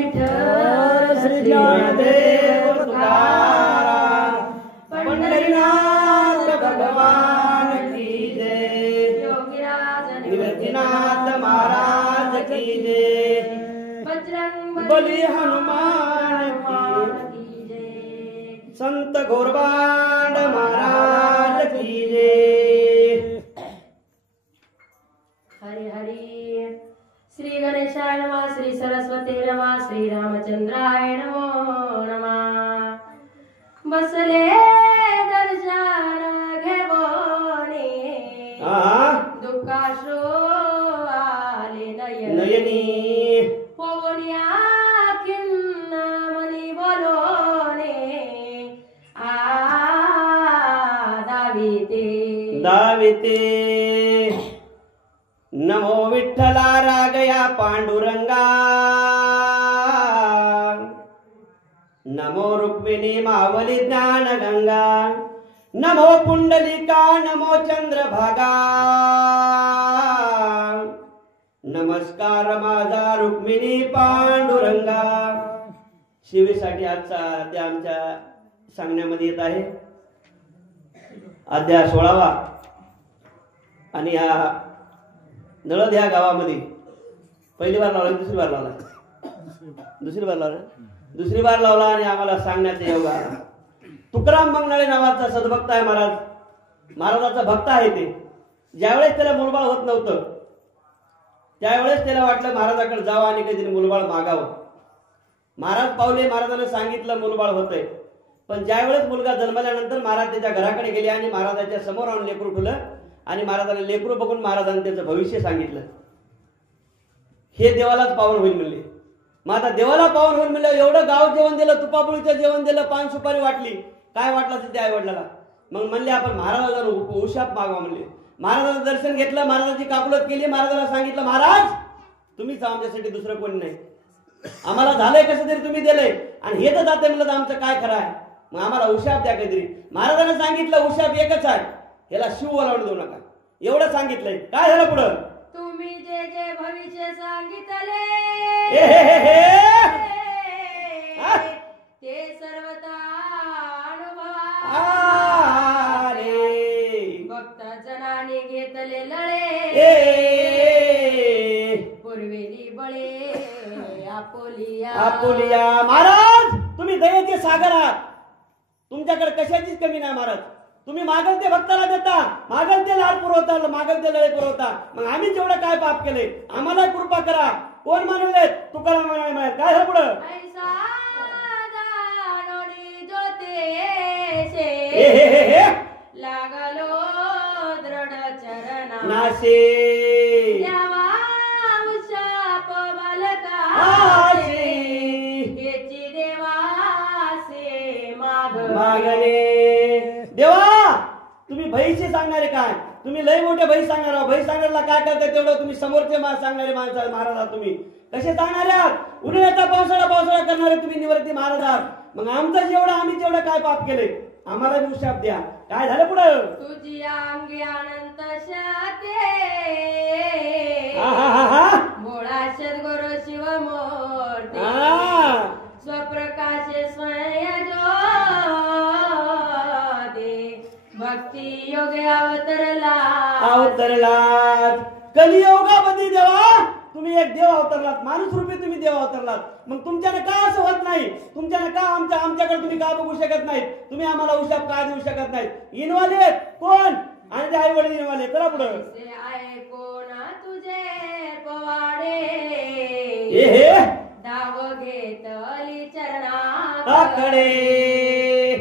विठ्ठल श्री ज्ञानदेव तुकाराम पंढरीनाथ भगवान की जय योगीराज निवृत्तीनाथ महाराज की जय बजरंग बली हनुमान की जय संत गोरबांड महाराज की जय। हरि हरि श्री गणेशाय नमः श्री सरस्वती नमः श्री रामचंद्राय नमो नमः। बसले दर्शन घेवोनी दुःखाश्रू आले नयनी पोवनिया खिन्न मनी बोलोने दाविते नमो विठ्ठला रागया पांडुरंगा नमो रुक्मिणी मावली ज्ञान गंगा नमो पुंडलिका नमो चंद्रभागा नमस्कार माझा रुक्मिणी पांडुरंगा। शिवेसाठी आजचा अध्याय आमच्या सांगण्यामध्ये येत आहे अध्याय 16वा आणि या नळद ह्या गावामध्ये पहिली बार लावला दुसरी बार लावला दुसरी बार लावला आणि आम्हाला सांगण्याचा योग आला। तुकाराम मंगनाळे नावाचा सद्भक्त आहे महाराजाचा भक्त आहे ते। ज्यावेळेस त्याला मुलबाळ होत नव्हतं त्यावेळेस त्याला वाटलं महाराजाकडे जावं आणि काहीतरी मुलबाळ मागावं। महाराज पावले महाराजांना सांगितलं मुलबाळ होतंय पण ज्यावेळेस मुलगा जन्मल्यानंतर महाराज त्याच्या घराकडे गेले आणि महाराजाच्या समोर आणून लेकरू ठेवलं आणि महाराजांना लेकरू बघून महाराजांनी त्याचं भविष्य सांगितलं। हे देवालाच पावन होईल म्हणले। मग आता देवाला पावन होईल म्हणलं एवढं गाव जेवण दिलं तुपापोळीचं जेवण दिलं पान सुपारी वाटली काय वाटलं ते आई वडिलाला। मग म्हणले आपण महाराजांना उशाप मागवा म्हणले। महाराजांचं दर्शन घेतलं महाराजांची काकुलत केली महाराजांना सांगितलं महाराज तुम्हीच आमच्यासाठी दुसरं कोणी नाही आम्हाला झालंय कसं तरी तुम्ही दिलंय आणि हे तर जाते म्हणलं आमचं काय खरं आहे मग आम्हाला उशाप द्या काहीतरी। महाराजांना सांगितलं उशाप एकच आहे याला शिव बोलावून देऊ नका एवढं सांगितलंय। काय झालं पुढं तुम्ही जे जे भविष्य सांगितले ते सर्वता अनुभवा भक्त जनाने घेतले लळे पूर्वेली बळे आपोलिया। महाराज तुम्ही दयेचे सागर आहात तुमच्याकडे कशाचीच कमी नाही महाराज। तुम्ही मागल ते भक्ताला देता मागल ते लाड पुरवता मागल ते लय पुरवता मग आम्ही जेवढं काय पाप केले आम्हाला कृपा करा। कोण म्हणले तुकाराम म्हणाले काय झालं पुढं लागलो दृढ चरणा नाशे मागणे। देवा तुम्ही भैशी सांगणारे काय तुम्ही लय मोठे भैस सांगणार भैस सांगणारला काय करताय तेवढं तुम्ही समोरचे सांगणारे माणसा महाराज तुम्ही कसे सांगणारे आहात उन्हाळ्याचा पावसाळा करणारे तुम्ही निवृत्ती महाराज आहात। मग आमचं जेवढं आम्ही जेवढं काय पाप केले आम्हाला विशाप द्या। काय झालं पुढं तुझी अंगी अनंत शाते भोळा सद्गुरु शिव मूर्ती स्वप्रकाशे स्वयं भक्ती योगे अवतरला कलियोगामध्ये देवा तुम्ही एक देव अवतरलात माणूस रूपी तुम्ही देव अवतरलात। मग तुमच्याने का असं होत नाही तुमच्याने का आमच्याकडे तुम्ही का बघू शकत नाही तुम्ही आम्हाला उशाप का देऊ शकत नाही। इनवाले कोण आणि ते आई वडील इनवाले चला पुढं कोण तुझे पोवाडे दाव घेतली चरणाकडे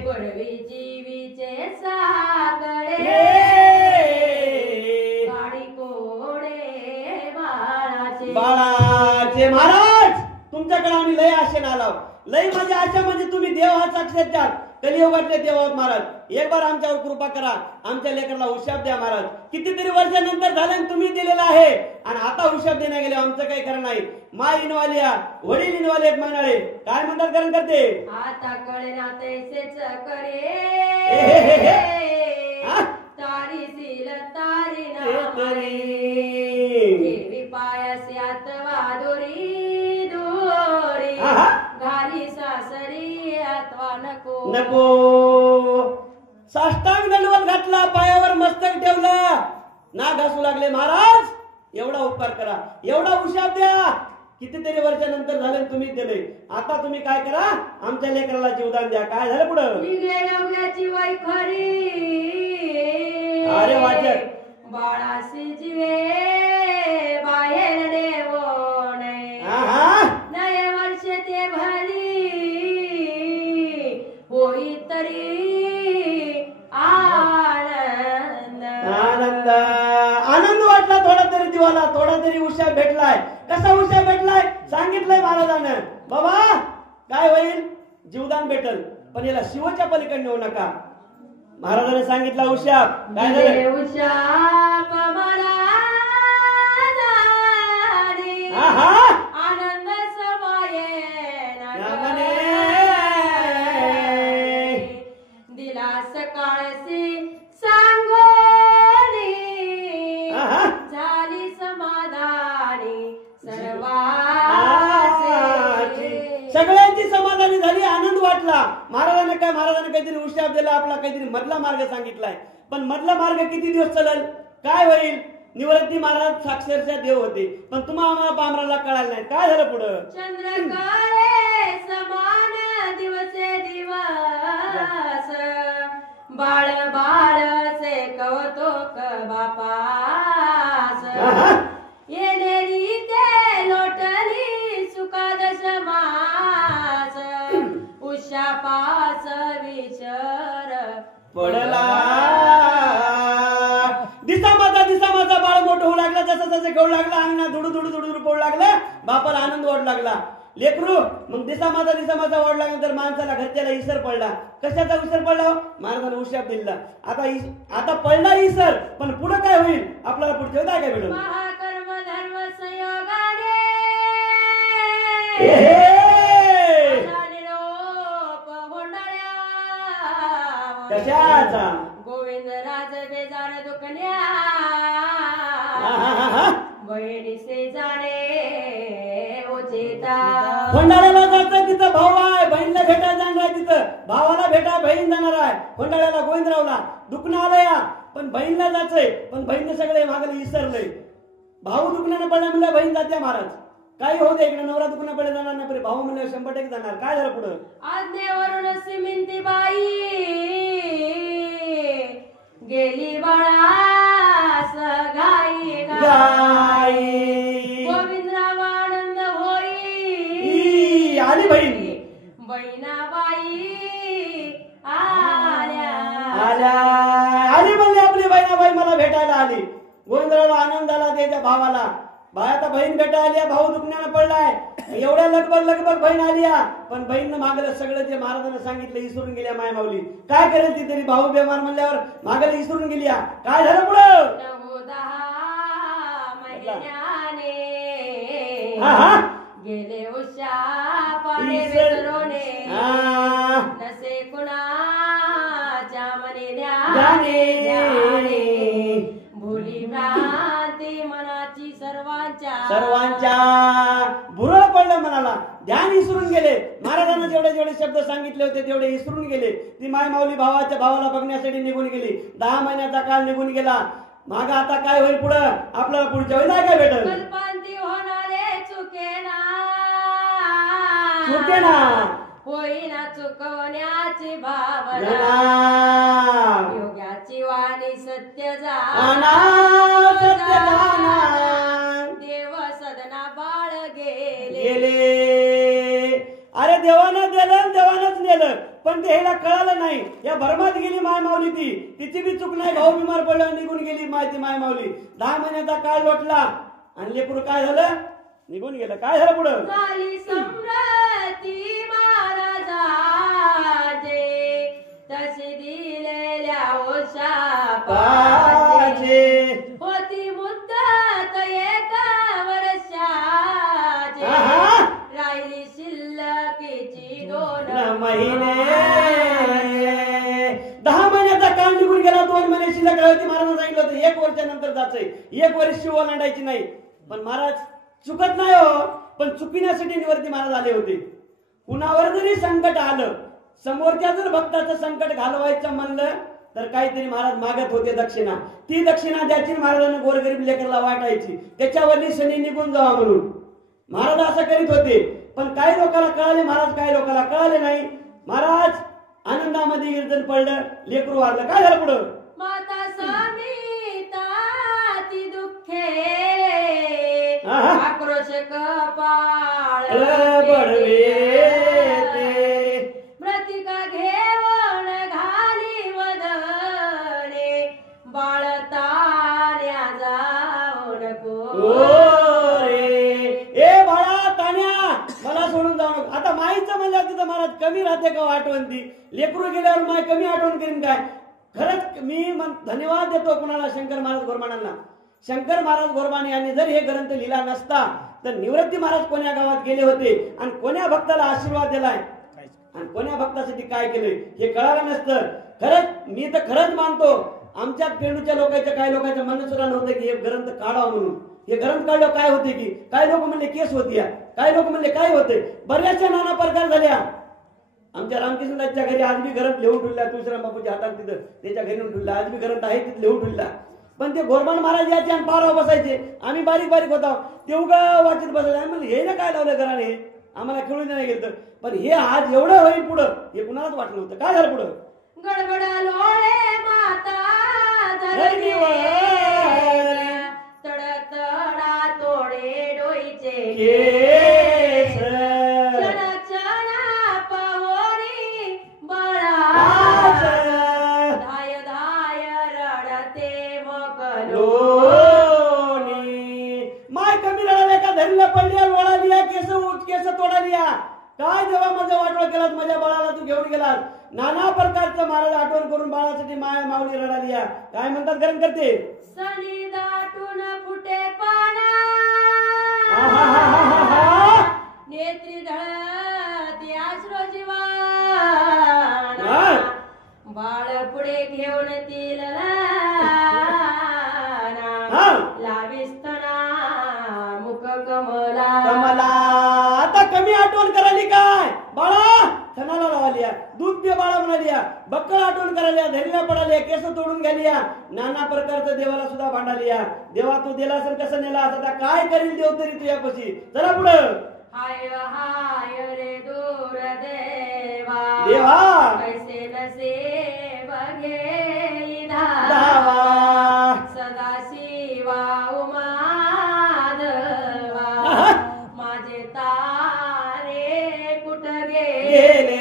पूर्वी जीवीचे साकडे गाडी कोडे बाळाचे। महाराज तुमच्याकडे आम्ही लय आशेने आलो लय म्हणजे आशा म्हणजे तुम्ही देव हा साक्षात कलियुगातले देव आहोत महाराज। एक बार आमच्यावर कृपा करा आमच्या लेकराला उशाप द्या महाराज। कितीतरी वर्षानंतर झालं तुम्ही दिलेला आहे आणि आता उशाप देण्या गेले आमचं काही खरं नाही। माय इनवालिया वडील इनवाले एक म्हणाले काय म्हणतात करण करते आता कळे ना तैसेच करे तारी सील तारी ना करे पायासी आतवा दोरी दोरी नको नको. साष्टांग दंडवत घातला, पायावर मस्तक ठेवला, ना घासू लागले. महाराज एवढा उपकार करा, एवढा उशाप द्या. कितीतरी वर्षानंतर झाले तुम्ही दिले, आता तुम्ही काय करा, आमच्या लेकराला जीवदान द्या. काय झालं पुढं? योग्याची वाई खरी अरे वाचक, बाळाशी जीवे बाहेर देवो नये नये वर्ष ते भरी होई तरी आनंद आनंद. आनंद वाटला थोडा तरी जीवाला, थोडा तरी उशाप भेटलाय. कसा उशाप भेटलाय सांगितलंय महाराजानं. बाबा काय होईल? जीवदान भेटल, पण याला शिवच्या पलीकडे नेऊ नका. महाराजाने सांगितला उशाप. काय झालं? उशाप मला आनंद समाये दिला सकाळशी सांगोनी झाली समाधानी सगळ्यांची समाधानी झाली, आनंद वाटला. महाराजांनी काहीतरी उशाप दिला, आपला काहीतरी मधला मार्ग सांगितलाय. पण मधला मार्ग किती दिवस चालेल? काय होईल? निवृत्ती महाराज साक्षरच्या देव होते, पण तुम्हाला आम्हाला पामराला कळालं नाही. काय झालं पुढं? चंद्रकाळे समान दिवसे दिवस बाळ बाळ से कवतोक बापास येलेली ते लोटली सुखादश मास उशापास विचार पडला. दिसा माझा बाळ मोठं होऊ लागला, जसं जसं खेळू लागला, अंगणा धुडू धुडू धुडू धुडू पडू लागला. बापाला आनंद वाटू लागला. लेकरू मग दिसा माझा वाढ लागल्यानंतर माणसाला घरच्याला इसर पडला. कशाचा इसर पडला? महाराजांना उशाप दिला. आता पडला इसर, पण पुढे काय होईल आपल्याला पुढच्या काय काय भेटेल? महाकर्म धर्म संयोगाने कशाचा? गोविंद राज बेजार दुखण्या बहिणी से जाणे उचिता. खोंडाळ्याला जायचं, तिथं भाऊ आहे, बहिणीला भेटायला जाणार आहे. तिथं भावाला भेटा बहीण जाणार आहे. खोंडाळ्याला गोविंदरावला दुखणं आलं या, पण बहिणीला जायचंय, पण बहिणीने सगळे मागले विसरले. भाऊ दुखण्याने पडला म्हणलं बहीण जाते. महाराज काही होऊ दे, इकडे नवरा दुखणं पडले जाणार नाही, भाऊ म्हणलं 100% जाणार. काय झालं पुढं? आज्ञेवरून सिमिंती बाई गेली बाळास गाई गाई. गोविंदराव आनंद होई आली बहीण. बहिणाबाई आल्या आली म्हणले आपली बहिणाबाई मला भेटायला आली. गोविंदरावला आनंद झाला त्याच्या भावाला. आता बहीण भेटा आली, भाऊ दुखण्यानं पडलाय. एवढ्या लगभग बहीण आली, पण बहीण मागलं सगळं जे महाराजांना सांगितलं विसरून गेल्या. माय माऊली काय करेल ती तरी? भाऊ बेमार म्हणल्यावर मागलं विसरून गेली. काय झालं पुढं? 9-10 महिन्याने गेले उशापाने विसरोने नसे कुणाच्या मने ध्याने भोली भ्रांती मनाची सर्वांच्या भुरळ पडलं मनाला. ध्यान विसरून गेले. महाराजांना जेवढे शब्द सांगितले होते तेवढे विसरून गेले. ती माय माऊली भावाला बघण्यासाठी निघून गेली. 10 महिन्याचा काळ निघून गेला. माग आता काय होईल पुढं आपल्याला? पुढच्या वेळी काय भेटल? कल्पांती होणारे चुकेना होईना चुकवण्याची भावना योग्याची वाणी सत्य जाना देव सदना बाळ गेले. अरे देवानं दिलं, देवानंच नेलं, पण ते ह्याला कळालं नाही. या भरमात गेली माय माऊली. तिची बी चूक नाही. भाऊ बिमार पडल्यावर निघून गेली माय माऊली. 10 महिन्याचा काळ लोटला आणि लेकरू काय झालं? निघून गेलं. काय झालं पुढं? झाली सम्राटी महाराजाचे तशी दिलेल्या उशापाचे होती मुद्दत 1 वर्षाची राहिली शिल्लकीची 2 महिने. 10 महिन्याचा काळ निघून गेला. 2 महिने शिल्लक होती. महाराज सांगितलं होतं 1 वर्षानंतर जायचंय. 1 वर्ष शिव ओलांडायची नाही. पण महाराज चुकत नाही हो, पण चुकिण्यासाठी निवृत्ती महाराज आले होते. कुणावर जरी संकट आलं, समोरच्या जर भक्ताचं संकट घालवायचं म्हणलं तर काहीतरी महाराज मागत होते दक्षिणा. ती दक्षिणा द्यायची महाराजांना गोरगरीब लेकरला वाटायची, त्याच्यावरली शनी निघून जावा म्हणून महाराज असं करीत होते. पण काही लोकांना कळाले महाराज, काही लोकांना कळाले नाही. महाराज आनंदामध्ये गिरजन पडलं, लेकरू वारलं. काय झालं पुढं? माता समिता ती दुःखे आक्रोश कपाळ मृतिका घेऊन घाली वदने बाळताण्या जाऊ नको. ए बाळा तान्या, मला सोडून जाऊ नको. आता माईचं म्हणलं तिथं महाराज कमी राहते का आठवण? ती लेकरू गेल्यावर माय कमी आठवण करीन काय? खरंच मी धन्यवाद देतो कुणाला? शंकर महाराज गोरमानांना. शंकर महाराज गोरमाने यांनी जर हे ग्रंथ लिहिला नसता तर निवृत्ती महाराज कोण्या गावात गेले होते आणि कोण्या भक्ताला आशीर्वाद दिलाय आणि कोण्या भक्तासाठी काय केलंय हे कळालं नसतं. खरंच मी तर खरंच मानतो आमच्या पेंडूच्या लोकांच्या काही लोकांच्या मनात सुद्धा नव्हतं की हे ग्रंथ काढावं म्हणून. हे ग्रंथ काढलं काय होते की काही लोक म्हणले केस होती, काही लोक म्हणले काय होते. बऱ्याचशा नाना प्रकार झाल्या. आमच्या रामकृष्णदासच्या घरी आज बी ग्रंथ लिहून ठेवला, तुळशीराम बापूच्या हातात तिथं त्याच्या घरी लिहून ठेवला. आज बी ग्रंथ आहे तिथे लिहून ठेवला. पण ते गोरमान महाराज यायचे आणि पारावर बसायचे. आम्ही बारीक बारीक होता ते उगा वाचित बसायचं. म्हणजे हे ना काय लावलं घराने, आम्हाला खेळून नाही गेलं. पण हे आज एवढं होईल पुढं हे कुणालाच वाटलं नव्हतं. काय झालं पुढं? गडबडा लोळे माता तडतडा तोडे डोईचे काय जेव्हा माझं वाटोळ केलात, माझ्या बाळाला तू घेऊन गेलास. नाना प्रकारचं महाराज आठवण करून बाळासाठी माया माऊली रडाली. काय म्हणतात गरम करते? सनी दाटून फुटे पाना नेत्री ढळती आश्रो जीवाना बाळ पुढे घेऊन तील लाविस्तना मुख कमला. आता कमी आठवण करायली काय? बाळा सणाला लावालिया, दूध पे बाळा म्हणालिया, बक्कळ आठवण करायला धरीला पडालिया, केस तोडून घ्यालिया, नाना प्रकारचं देवाला सुद्धा भांडालिया. देवा तू दिला असेल कसं नेला, आता काय करील देव तरी तुझ्यापाशी. चला पुढं. हाय हाय रे दूर देवा देवा कैसे नसेब घेई धावा सदा शिवा उमाधवा माझे तारे कुठं गेले.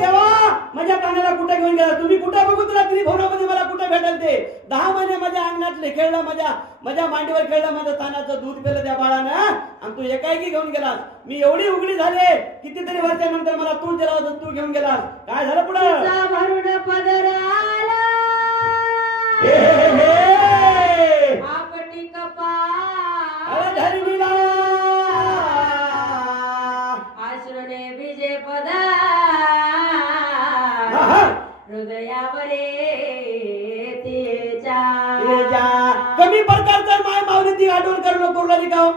देवा माझ्या कानाला कुठे घेऊन गेला? तुम्ही कुठे बघू तुला त्रिभुवनामध्ये मला कुठे भेटेल ते? 10 महिने माझ्या अंगणात खेळला, माझ्या मांडीवर खेळला, माझं तानाचं दूध पेलं त्या बाळानं आणि तू एकाएकी घेऊन गेलास. मी एवढी उघडी झाले कितीतरी वर्षानंतर मला तू दिला होता, तू घेऊन गेलास. काय झालं पुढं? भरून पदराला आपटी कपाळ धरविला आश्रने विजय पदा हृदयावरे कमी प्रकारचं माय माऊली ती आठवण करू लागली का?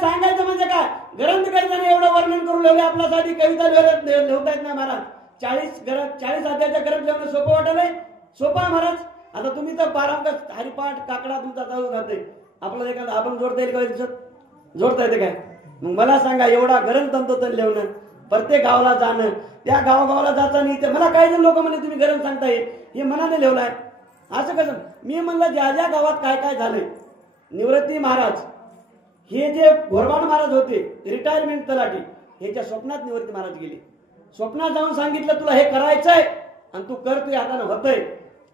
सांगायचं म्हणजे काय? ग्रंथ करताना एवढं वर्णन करू लागले. आपल्यासाठी कविता लिहता येत नाही महाराज. 40 अध्यायाच्या ग्रंथ लिहणं सोपं वाटलंय? सोपा महाराज. आता तुम्ही तर पारंपरिक हरिपाठ काकडा तुमचा चालू राहते. आपल्याला एखादा आपण जोडता येईल का दिवसात? जोडता येते काय? मग मला सांगा, एवढा ग्रंथ तंतोतंत लिहणं, प्रत्येक गावाला जाणं, त्या गावाला जाता नाही. ते मला काही जण लोक म्हणजे तुम्ही ग्रंथ सांगताय हे मनाने लिहलाय असं कसं? मी म्हणलं ज्या ज्या गावात काय काय झालंय. निवृत्ती महाराज हे जे घोरबाण महाराज होते रिटायरमेंट तलाठी, ह्याच्या स्वप्नात निवृत्ती महाराज गेले. स्वप्नात जाऊन सांगितलं तुला हे करायचंय आणि तू कर, तुझ्या हाताने होतंय.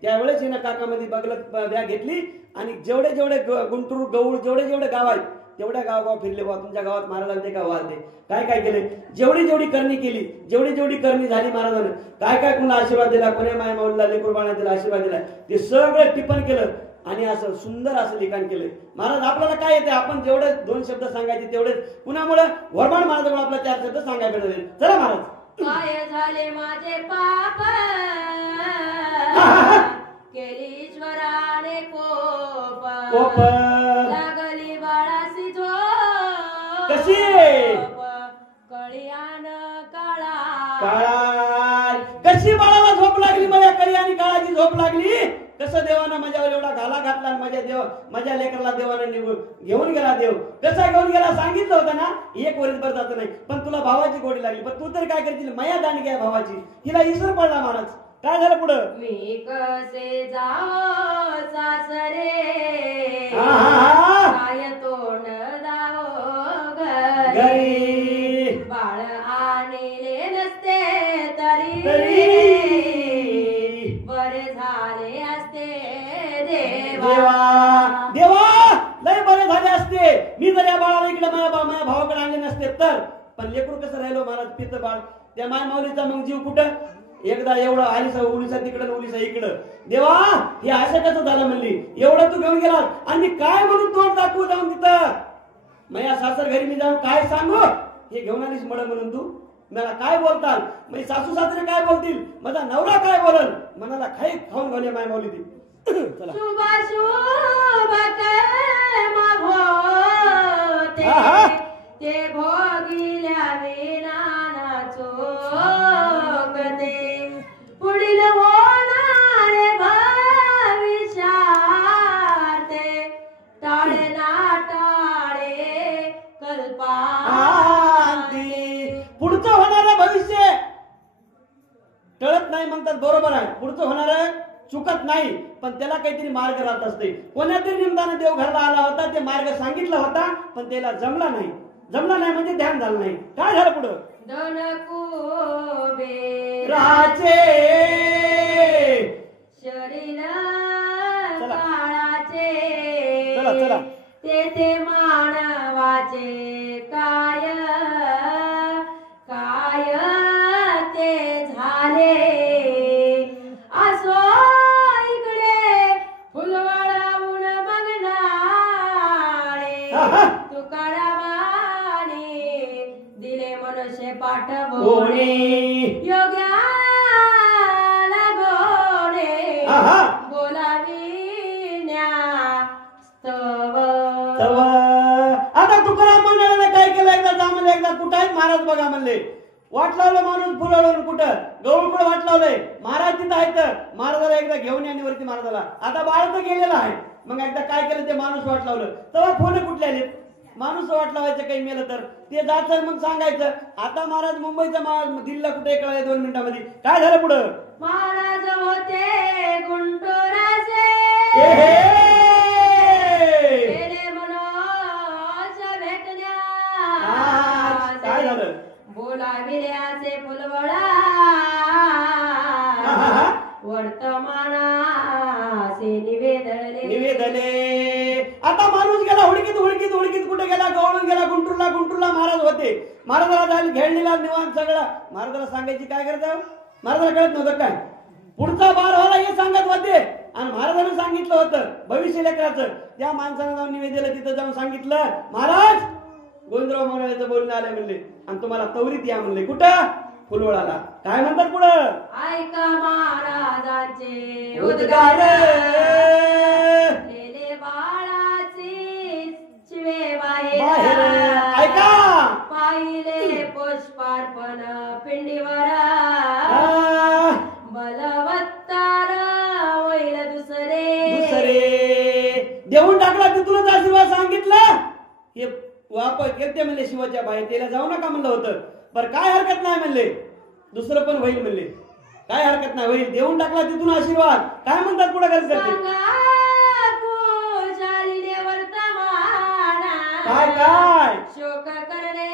त्यावेळेस हिनं काकामध्ये बगलत बॅग घेतली आणि जेवढे जेवढे गुंटूर गौळ जेवढे गाव आहेत तेवढ्या गाव फिरले. बा तुमच्या गावात महाराजांना ते गाव आले, काय काय केले, जेवढी करणी केली, जेवढी करणी झाली महाराजांना, काय काय कुणाला आशीर्वाद दिला, कोण्या माया माऊलीला लेकरबाळांना दिला आशीर्वाद दिला, ते सगळं टिपण केलं आणि असं सुंदर असं लिखाण केलं. महाराज आपल्याला काय येते? आपण जेवढे 2 शब्द सांगायचे तेवढेच. कुणामुळे? घोरबाण महाराजांमुळे आपल्याला 4 शब्द सांगायला भेटले. चला महाराज. काय झाले माझे पाप केली ईश्वराने कोप लागली बाळासी झोप कशी कळियान काळा काळा कशी बाळाला झोप लागली माझ्या करी आणि काळाची झोप लागली कसं देवानं माझ्यावर एवढा घाला घातला आणि माझ्या लेकराला देवानं घेऊन गेला देव कसा घेऊन गेला सांगितलं होतं ना एक वरीसभर जात नाही पण तुला भावाची गोडी लागली पण तू तर काय करशील माया दांडगी आहे भावाची तिला इसर पडला महाराज काय झालं पुढं मी कसे जाओ सासरे काय तोंड दाओ घरी बाळ आणले नसते तरी बरे झाले असते देवा देवा लय बरे झाले असते मी जर या बाळाला इकडे माझ्या भावाकडे आणले नसते तर पण लेकरू कसं राहिलो महाराज पित बाळ त्या माय माऊलीचा मग जीव कुठं एकदा एवढं आलीसा उलीसा तिकडं उलीसा इकडं देवा हे असं कसं झालं म्हणली एवढं तू घेऊन गेला आणि मी काय म्हणून तोंड दाखवू जाऊन तिथं माझ्या सासर घरी मी जाऊन काय सांगू हे घेऊन आलीस म्हणून तू मला काय बोलताल माझी सासू सासरे काय बोलतील माझा नवरा काय बोलल मनाला खाई खाऊन घालूया माय माऊली ती चला शुभ शुभ कर्म भोते ते भोगिल्या विना चोकते पुढील होणारे भविष्यात टाळे ना टाळे कल्पांती पुढचं होणारं भविष्य टळत नाही म्हणतात बरोबर आहे पुढचं होणारं चुकत नाही पण त्याला काहीतरी मार्ग राहत असते कोणातरी निमित्तानं देव घरला आला होता ते मार्ग सांगितला होता पण त्याला जमला नाही म्हणजे ध्यान झालं नाही काय झालं पुढं राचे शरीर काळाचे चला ते मानवाचे काय ते झाले असो इकडे फुलवाळावून बघणारे तुकारामाने दिले मनुष्य पाठवणे योग्याला गोणे बोलाविण्या स्तव आता तुकाराम मंडळाने काय केलं एकदा जा म्हणले एकदा कुठं आहेत महाराज बघा म्हणले वाट लावलं माणूस फुलवलं कुठं गवळकुड वाट लावलंय महाराज तिथं आहेत महाराजाला एकदा घेऊन या वरती महाराजाला आता बाळ तर गेलेला आहे मग एकदा काय केलं ते माणूस वाट लावलं तेव्हा फोन कुठले आले माणूस वाट लावायचं काही मेलं तर ते जायचं मग सांगायचं आता महाराज मुंबईचा दिल्लीला कुठे कळाले 2 मिनिटांमध्ये काय झालं पुढं महाराज होते गुंटुराचे काय झालं बोलाविल्याचे फुलवळा वर्तमानाचे निवेदले आता माणूस गेला हुडकीत कुठे गेला गवळून गेला गुंटूरला महाराज होते महाराजाला जायला घेडलेला निवांत सगळं महाराजाला सांगायची काय करत महाराजाला कळत नव्हतं काय पुढचा बार व्हायला हे सांगत होते आणि महाराजांनी सांगितलं होतं भविष्य लेकराचं त्या माणसानं जाऊन निवेदलं तिथं जाऊन सांगितलं महाराज गोविंदराव महाराजांचं बोलणं आलं म्हणले आणि तुम्हाला तवरीत या म्हणले कुठं फुलवळाला काय म्हणतात पुढं ऐका महाराजांचे उद्गार बाळाचे चिवे बाहेर ऐका पाहिले पुष्पार्पण पिंडीवर बलवत्तार होईल दुसरे देऊन टाकला तिथूनच आशीर्वाद सांगितला हे वापर केलते म्हणले शिवाच्या बाहेर त्याला जाऊ नका म्हणलं होतं पर काय हरकत नाही म्हणले दुसरं पण होईल म्हणले काय हरकत नाही होईल देऊन टाकला तिथून आशीर्वाद काय म्हणतात पुढे करते काय काय शोक करणे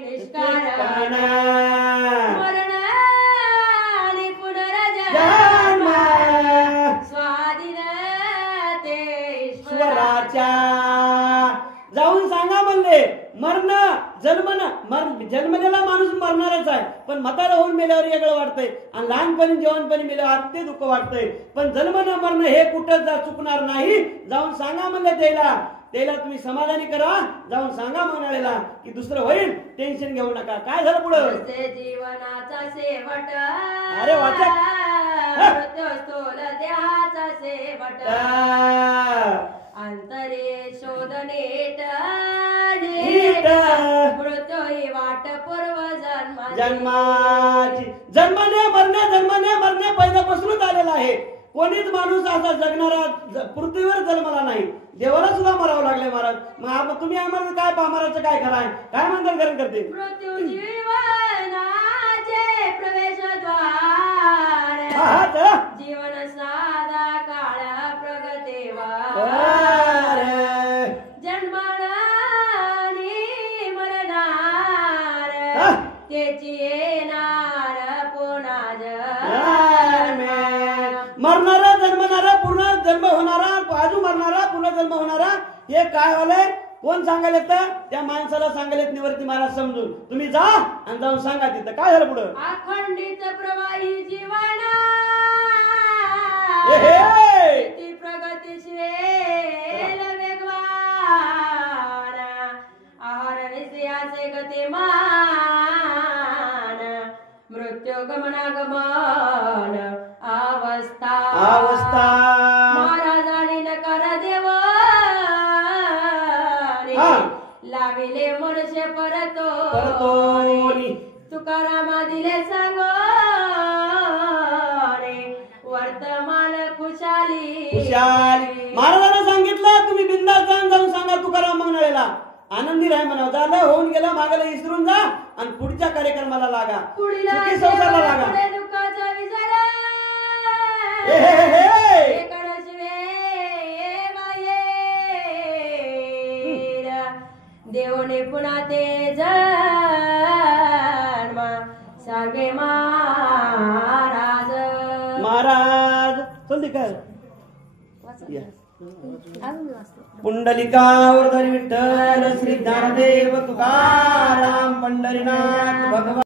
निष्कारण मरण आणि पुनर्जन्म स्वाधीन ते ईश्वराच्या जाऊन सांगा म्हणले मरण जन्मलेला माणूस मरणारच आहे पण म्हातारा होऊन मेल्यावर वेगळं वाटतंय आणि लहानपणी जेवणपणी मेल्यावर ते दुःख वाटतंय पण जन्म न मरण हे कुठं चुकणार नाही जाऊन सांगा म्हणले त्याला तुम्ही समाधानी करा जाऊन सांगा म्हणालेला की दुसरं होईल टेन्शन घेऊ नका काय झालं पुढं जीवनाचा शेवट अरे वाचा द्याचा शेवट अंतरे शोध नीट मृत्यूही वाट पूर्व जन्माची जन्मने मरणे पहिल्यापासूनच आलेला आहे. कोणीच माणूस असा जगणारा पृथ्वीवर जन्मला नाही. देवाला सुद्धा मरावं लागले महाराज. मग तुम्ही आम्हाला काय पामाराचं काय कराय काय मंगलकरण करते. मृत्यू जीवनाचे प्रवेशद्वार जीवन साधा काळ प्रगतेवार जन्मणारी मरणार त्याची येणार पुन्हा मरणारा जन्मणारा पुन्हा जन्म होणारा अजून मरणारा पुन्हा जन्म होणारा हे काय झालंय कोण सांगायला येतं. त्या माणसाला सांगायला येत निवृत्ती महाराज समजून तुम्ही जा आणि जाऊन सांगा तिथं काय झालं पुढं. अखंडित प्रवाही जीवन प्रगतीशील वेगवान आहारनिशयाचे गतिमान मृत्यू गमनागमन अवस्था महाराजांनी नकार देव लाविले मनुष्य परतोनी तुकारामा दिले सांगो वर्तमान खुशाली. महाराजांना सांगितलं तुम्ही बिंदास जाऊन सांगा तुकाराम मंगळवेला आनंदी राह म्हणा. झालं होऊन गेलं मागायला विसरून जा आणि पुढच्या कार्यक्रमाला लागा सुखी संसाराला लागा. दुःखाचा विचार देवने पुन्हा ते जन्म सांगे महाराज चल काय पुंडलिकावर विठ्ठल श्री ज्ञानदेव तुकाराम पंढरीनाथ भगवान.